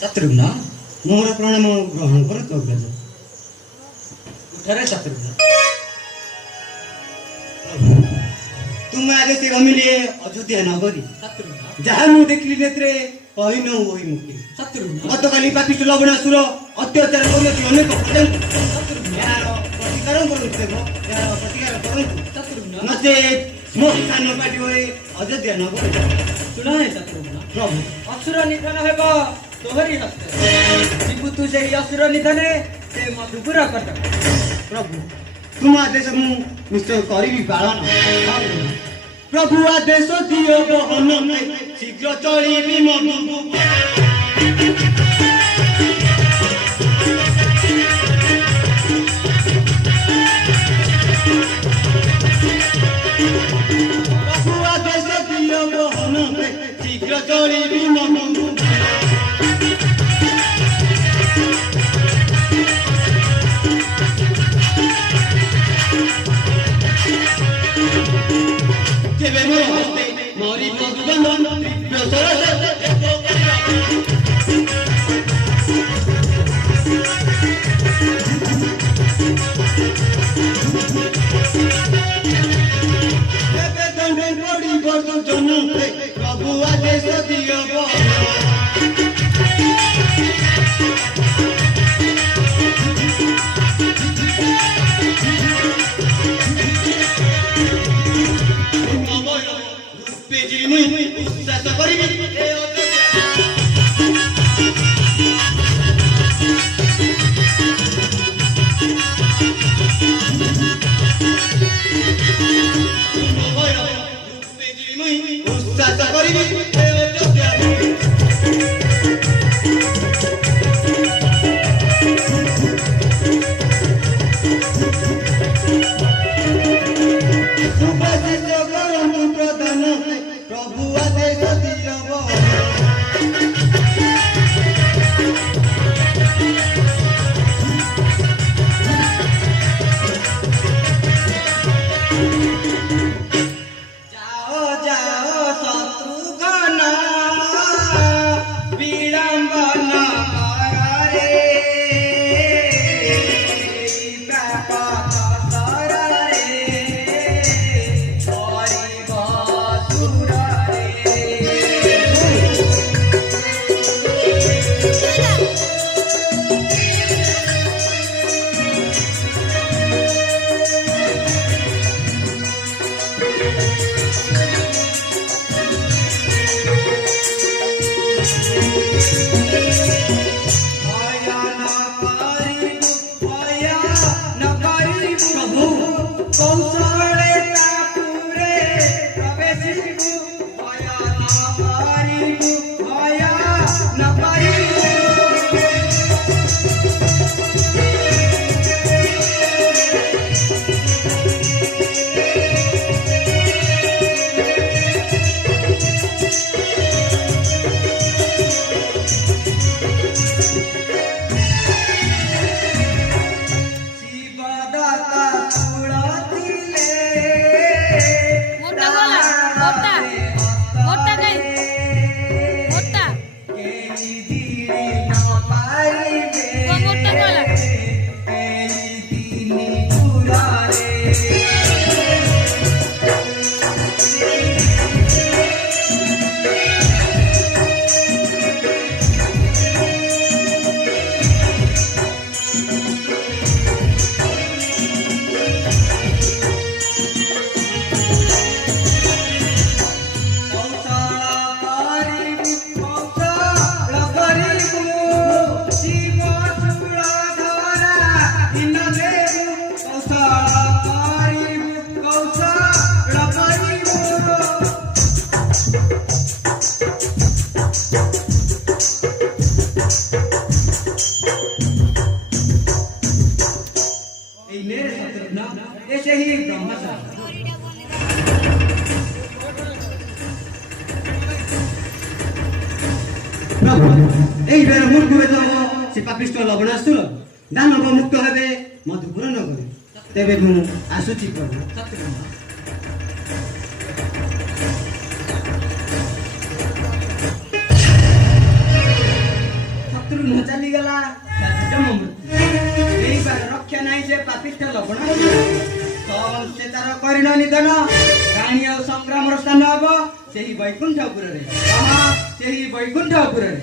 शत्रुघ्न मोर प्रणाम ग्रहण कर तो अग्रज। उठरे शत्रुघ्न तुम आगे से रमिले अयोध्या नगरी शत्रुघ्न जहाँ मु देखली नेत्रे कही न होई मुक्ति। शत्रुघ्न गतकाली पापिष्ट लवणासुर अत्याचार करती अनेक शत्रुघ्न यार प्रतिकार करନ୍ତୁ शत्रुघ्न नचेत मो स्थान पाटी होई अयोध्या नगरी। सुना है शत्रुघ्न प्रभु असुर निधन हेब तोहरी हस्ते जीवु तू से असुर निधने से मधुपुर कटक। प्रभु तुम आदेश मु निश्चय करी पालन। प्रभु आदेश दियो बहन शीघ्र चली मधुपुर। प्रभु आदेश दियो बहन शीघ्र चली मधुपुर। जेबे मोर हस्ते मोरी मधुबंधन व्यसर जेबे दंडे पड़ी बसो जन प्रभु आदेश दियो उच्चास प्रधान प्रभु आदेश दियो जाओ जाओ शत्रुघ्न विडंबन करे प्रापत सरे हरिव सुर प्रभु कौशले तापुरे प्रवेशिबु भया न पारिबु भया न पारिबु। शिवदाता तुळतिले मोटा बोला मोटा मोटा काही मोटा केई दिली न पारिबे वो मोटा बोला केई दिली पुरारे। ऐसे ही ब्रह्मचारी प्रभु এই বের মূর্খ বেদ সে পাপিষ্ট লবণাসুর দানব মুক্ত হবে মধুপুর নগরে। তেবে মু আসুচি প্রভু। शत्रुघ्न ପାଖରୁ ନ ଚାଲିଗଲା ଜମ ମୃତ୍ୟୁ ହେଇପାରେ ରକ୍ଷା ନାହିଁ ସେ ପାପିଷ୍ଠ ଲବଣ ସେ ତାର କରିଣ ନିଧନ ରାଣୀ ଆଉ ସଂଗ୍ରାମର ସ୍ଥାନ ହବ ସେହି ବୈକୁଣ୍ଠପୁରରେ ସେହି ବୈକୁଣ୍ଠପୁରରେ